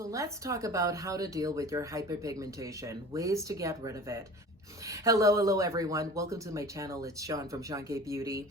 So let's talk about how to deal with your hyperpigmentation, ways to get rid of it. Hello everyone. Welcome to my channel. It's Sean from Seankbeauty.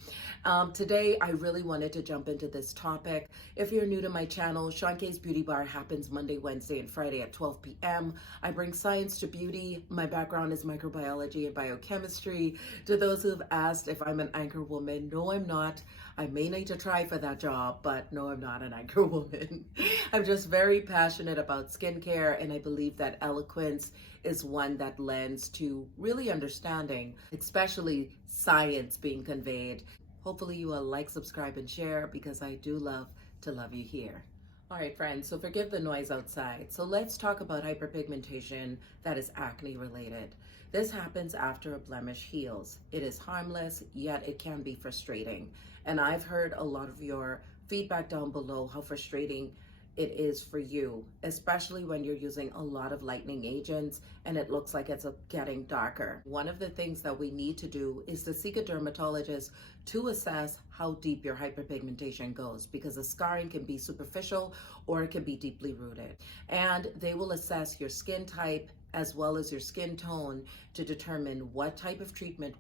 Today, I really wanted to jump into this topic. If you're new to my channel, Seank's Beauty Bar happens Monday, Wednesday, and Friday at 12 p.m. I bring science to beauty. My background is microbiology and biochemistry. To those who've asked if I'm an anchor woman, no, I'm not. I may need to try for that job, but no, I'm not an anchor woman. I'm just very passionate about skincare, and I believe that eloquence is one that lends to really understanding, especially science being conveyed. Hopefully you will like, subscribe, and share because I do love to love you here. All right, friends, so forgive the noise outside. So let's talk about hyperpigmentation that is acne related. This happens after a blemish heals. It is harmless, yet it can be frustrating. And I've heard a lot of your feedback down below how frustrating it is for you, especially when you're using a lot of lightening agents and it looks like it's getting darker. One of the things that we need to do is to seek a dermatologist to assess how deep your hyperpigmentation goes, because the scarring can be superficial or it can be deeply rooted. And they will assess your skin type as well as your skin tone to determine what type of treatment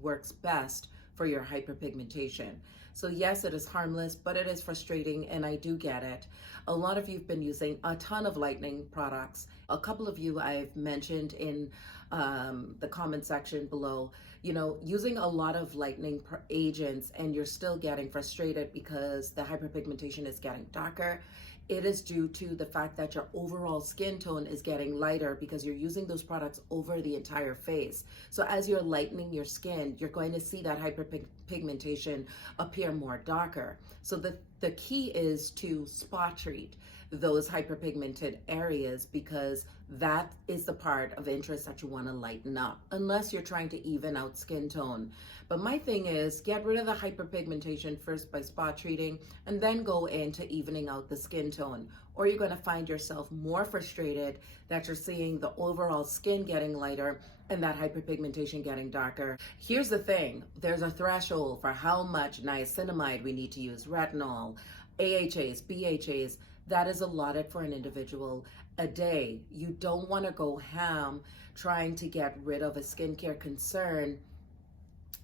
works best for your hyperpigmentation. So yes, it is harmless, but it is frustrating, and I do get it. A lot of you've been using a ton of lightening products. A couple of you I've mentioned in the comment section below, using a lot of lightening agents and you're still getting frustrated because the hyperpigmentation is getting darker. It is due to the fact that your overall skin tone is getting lighter because you're using those products over the entire face. So as you're lightening your skin, you're going to see that hyperpigmentation appear more darker. So the key is to spot treat those hyperpigmented areas, because that is the part of interest that you want to lighten up, unless you're trying to even out skin tone. But my thing is, get rid of the hyperpigmentation first by spot treating, and then go into evening out the skin tone, or you're going to find yourself more frustrated that you're seeing the overall skin getting lighter and that hyperpigmentation getting darker. Here's the thing, there's a threshold for how much niacinamide we need to use, retinol, AHAs, BHAs. That is allotted for an individual a day. You don't want to go ham trying to get rid of a skincare concern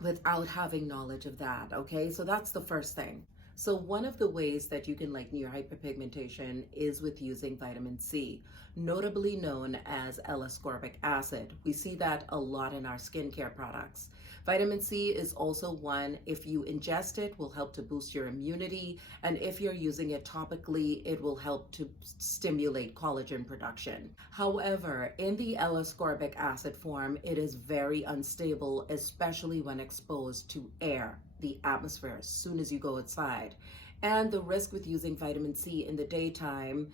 without having knowledge of that, okay? So that's the first thing. So one of the ways that you can lighten your hyperpigmentation is with using vitamin C, notably known as L-ascorbic acid. We see that a lot in our skincare products. Vitamin C is also one, if you ingest it, will help to boost your immunity. And if you're using it topically, it will help to stimulate collagen production. However, in the L-ascorbic acid form, it is very unstable, especially when exposed to air, the atmosphere, as soon as you go outside. And the risk with using vitamin C in the daytime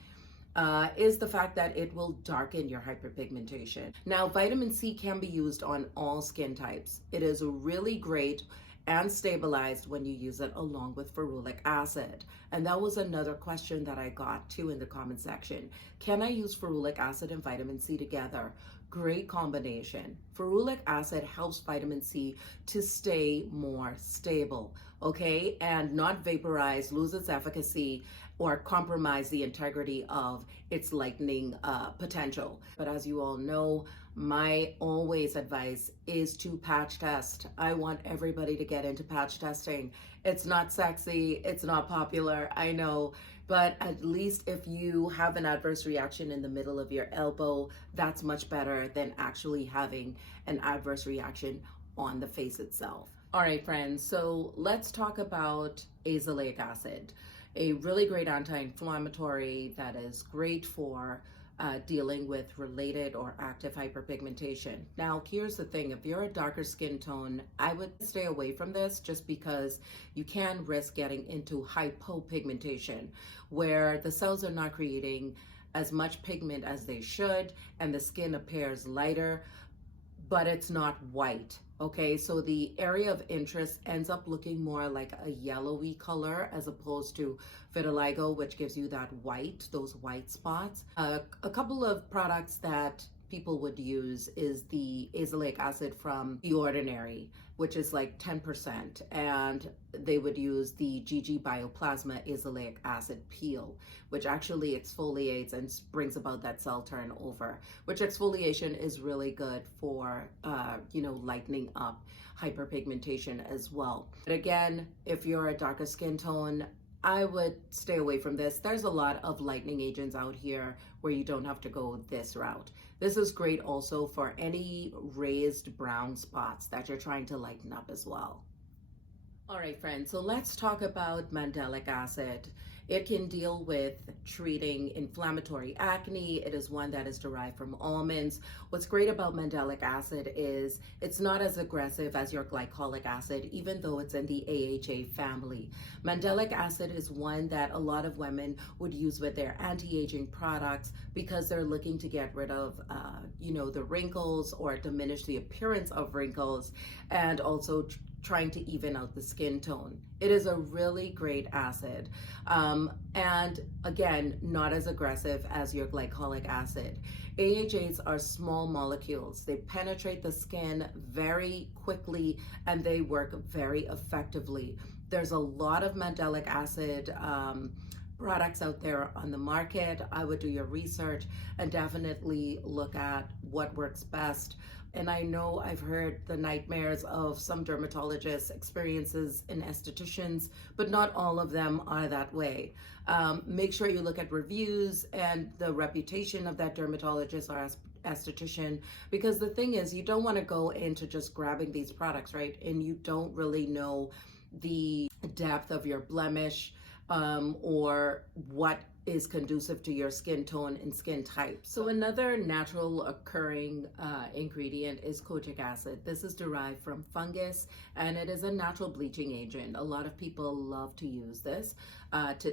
is the fact that it will darken your hyperpigmentation. Now, vitamin C can be used on all skin types. It is really great and stabilized when you use it along with ferulic acid. And that was another question that I got too in the comment section. Can I use ferulic acid and vitamin C together? Great combination. Ferulic acid helps vitamin C to stay more stable, okay? And not vaporize, lose its efficacy, or compromise the integrity of its lightening potential. But as you all know, my always advice is to patch test. I want everybody to get into patch testing. It's not sexy, it's not popular, I know, but at least if you have an adverse reaction in the middle of your elbow, that's much better than actually having an adverse reaction on the face itself. All right, friends, so let's talk about azelaic acid, a really great anti-inflammatory that is great for dealing with related or active hyperpigmentation. Now, here's the thing, if you're a darker skin tone, I would stay away from this just because you can risk getting into hypopigmentation, where the cells are not creating as much pigment as they should and the skin appears lighter, but it's not white. Okay, so the area of interest ends up looking more like a yellowy color as opposed to vitiligo, which gives you that white, those white spots. A couple of products that people would use is the Azelaic Acid from The Ordinary, which is like 10%, and they would use the GG Bioplasma Azelaic Acid Peel, which actually exfoliates and brings about that cell turnover, which exfoliation is really good for, lightening up hyperpigmentation as well. But again, if you're a darker skin tone, I would stay away from this. There's a lot of lightening agents out here where you don't have to go this route. This is great also for any raised brown spots that you're trying to lighten up as well. All right, friends, so let's talk about Mandelic Acid. It can deal with treating inflammatory acne. It is one that is derived from almonds. What's great about Mandelic Acid is it's not as aggressive as your glycolic acid, even though it's in the AHA family. Mandelic Acid is one that a lot of women would use with their anti-aging products because they're looking to get rid of, the wrinkles or diminish the appearance of wrinkles, and also trying to even out the skin tone. It is a really great acid. And again, not as aggressive as your glycolic acid. AHAs are small molecules. They penetrate the skin very quickly and they work very effectively. There's a lot of Mandelic Acid products out there on the market. I would do your research and definitely look at what works best. And I know I've heard the nightmares of some dermatologists' experiences in estheticians, but not all of them are that way. Make sure you look at reviews and the reputation of that dermatologist or esthetician, because the thing is, you don't want to go into just grabbing these products, right? And you don't really know the depth of your blemish or what is conducive to your skin tone and skin type. So another natural occurring ingredient is Kojic Acid. This is derived from fungus and it is a natural bleaching agent. A lot of people love to use this,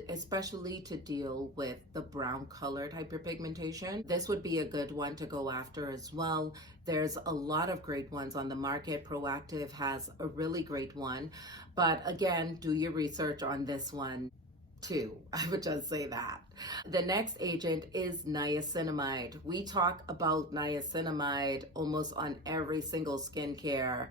especially to deal with the brown colored hyperpigmentation. This would be a good one to go after as well. There's a lot of great ones on the market. Proactive has a really great one, but again, do your research on this one too. I would just say that. The next agent is niacinamide. We talk about niacinamide almost on every single skincare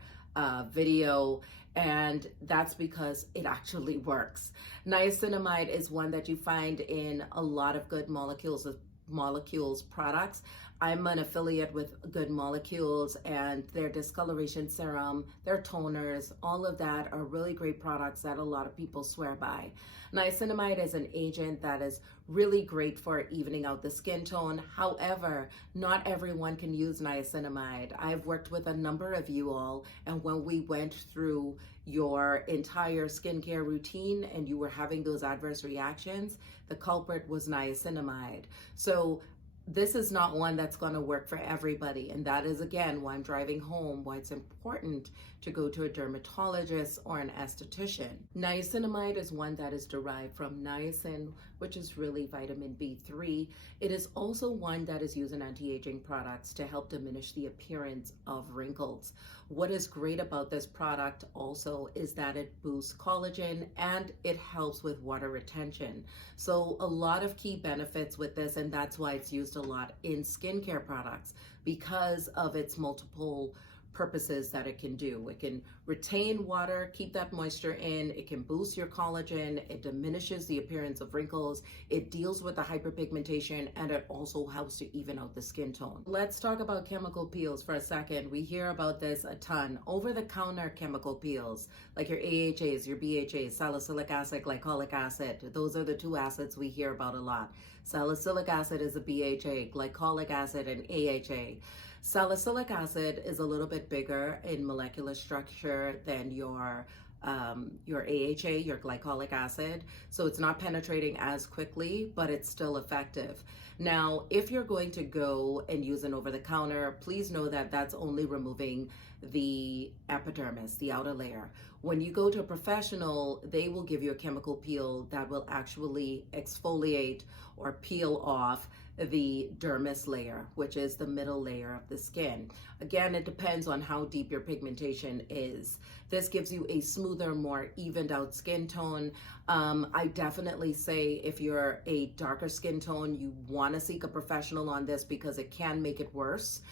video, and that's because it actually works. Niacinamide is one that you find in a lot of Good Molecules products. I'm an affiliate with Good Molecules, and their discoloration serum, their toners, all of that are really great products that a lot of people swear by. Niacinamide is an agent that is really great for evening out the skin tone. However, not everyone can use niacinamide. I've worked with a number of you all, and when we went through your entire skincare routine and you were having those adverse reactions, the culprit was niacinamide. So this is not one that's going to work for everybody. And that is, again, why I'm driving home why it's important to go to a dermatologist or an esthetician. Niacinamide is one that is derived from niacin, which is really vitamin B3. It is also one that is used in anti-aging products to help diminish the appearance of wrinkles. What is great about this product also is that it boosts collagen and it helps with water retention. So a lot of key benefits with this, and that's why it's used a lot in skincare products because of its multiple purposes that it can do. It can retain water, keep that moisture in, it can boost your collagen, it diminishes the appearance of wrinkles, it deals with the hyperpigmentation, and it also helps to even out the skin tone. Let's talk about chemical peels for a second. We hear about this a ton. Over-the-counter chemical peels, like your AHAs, your BHAs, salicylic acid, glycolic acid. Those are the two acids we hear about a lot. Salicylic acid is a BHA, glycolic acid an AHA. Salicylic acid is a little bit bigger in molecular structure than your AHA, your glycolic acid. So it's not penetrating as quickly, but it's still effective. Now, if you're going to go and use an over-the-counter, please know that that's only removing the epidermis, the outer layer. When you go to a professional, they will give you a chemical peel that will actually exfoliate or peel off the dermis layer, which is the middle layer of the skin. Again, it depends on how deep your pigmentation is. This gives you a smoother, more evened out skin tone. I definitely say if you're a darker skin tone, you want to seek a professional on this because it can make it worse.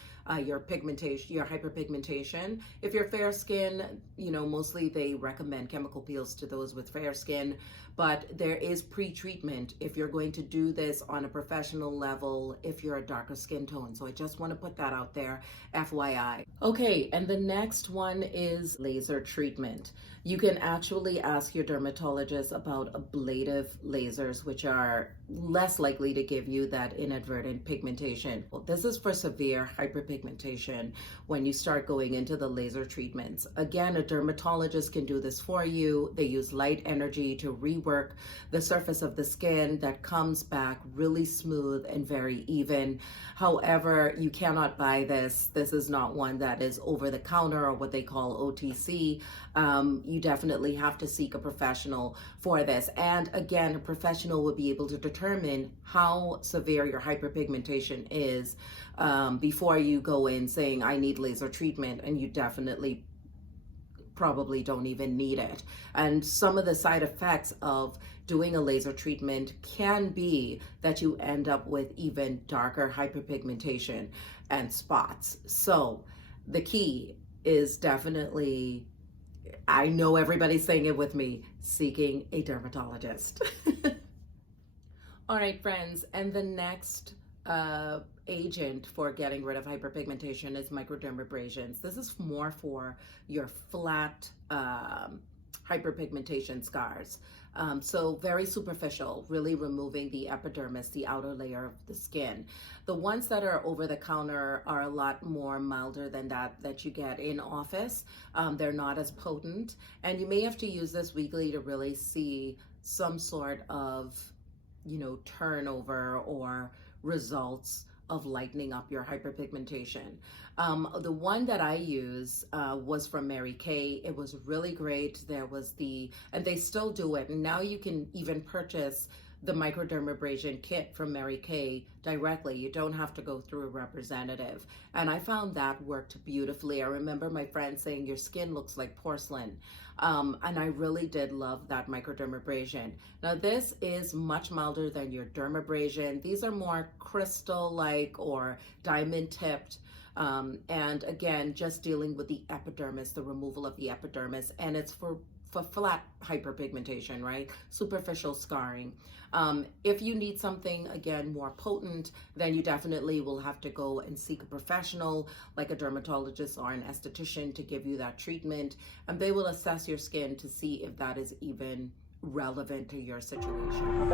Your pigmentation, your hyperpigmentation. If you're fair skin, you know, mostly they recommend chemical peels to those with fair skin, but there is pre-treatment if you're going to do this on a professional level if you're a darker skin tone. So I just want to put that out there, FYI. Okay, and the next one is laser treatment. You can actually ask your dermatologist about ablative lasers, which are less likely to give you that inadvertent pigmentation. Well, this is for severe hyperpigmentation when you start going into the laser treatments. Again, a dermatologist can do this for you. They use light energy to rework the surface of the skin that comes back really smooth and very even. However, you cannot buy this. This is not one that is over the counter or what they call OTC. You definitely have to seek a professional for this. And again, a professional will be able to determine how severe your hyperpigmentation is before you go in saying, I need laser treatment, and you definitely probably don't even need it. And some of the side effects of doing a laser treatment can be that you end up with even darker hyperpigmentation and spots. So the key is definitely, I know everybody's saying it with me, seeking a dermatologist. All right, friends, and the next agent for getting rid of hyperpigmentation is microdermabrasions. This is more for your flat hyperpigmentation scars. So very superficial, really removing the epidermis, the outer layer of the skin. The ones that are over the counter are a lot more milder than that you get in office. They're not as potent, and you may have to use this weekly to really see some sort of, you know, turnover or results of lightening up your hyperpigmentation. The one that I use was from Mary Kay. It was really great. There was and they still do it. And now you can even purchase the microdermabrasion kit from Mary Kay directly. You don't have to go through a representative. And I found that worked beautifully. I remember my friend saying, your skin looks like porcelain. And I really did love that microdermabrasion. Now this is much milder than your dermabrasion. These are more crystal-like or diamond-tipped. And again, just dealing with the epidermis, the removal of the epidermis, and it's for flat hyperpigmentation, right? Superficial scarring. If you need something, again, more potent, then you definitely will have to go and seek a professional like a dermatologist or an esthetician to give you that treatment. And they will assess your skin to see if that is even relevant to your situation.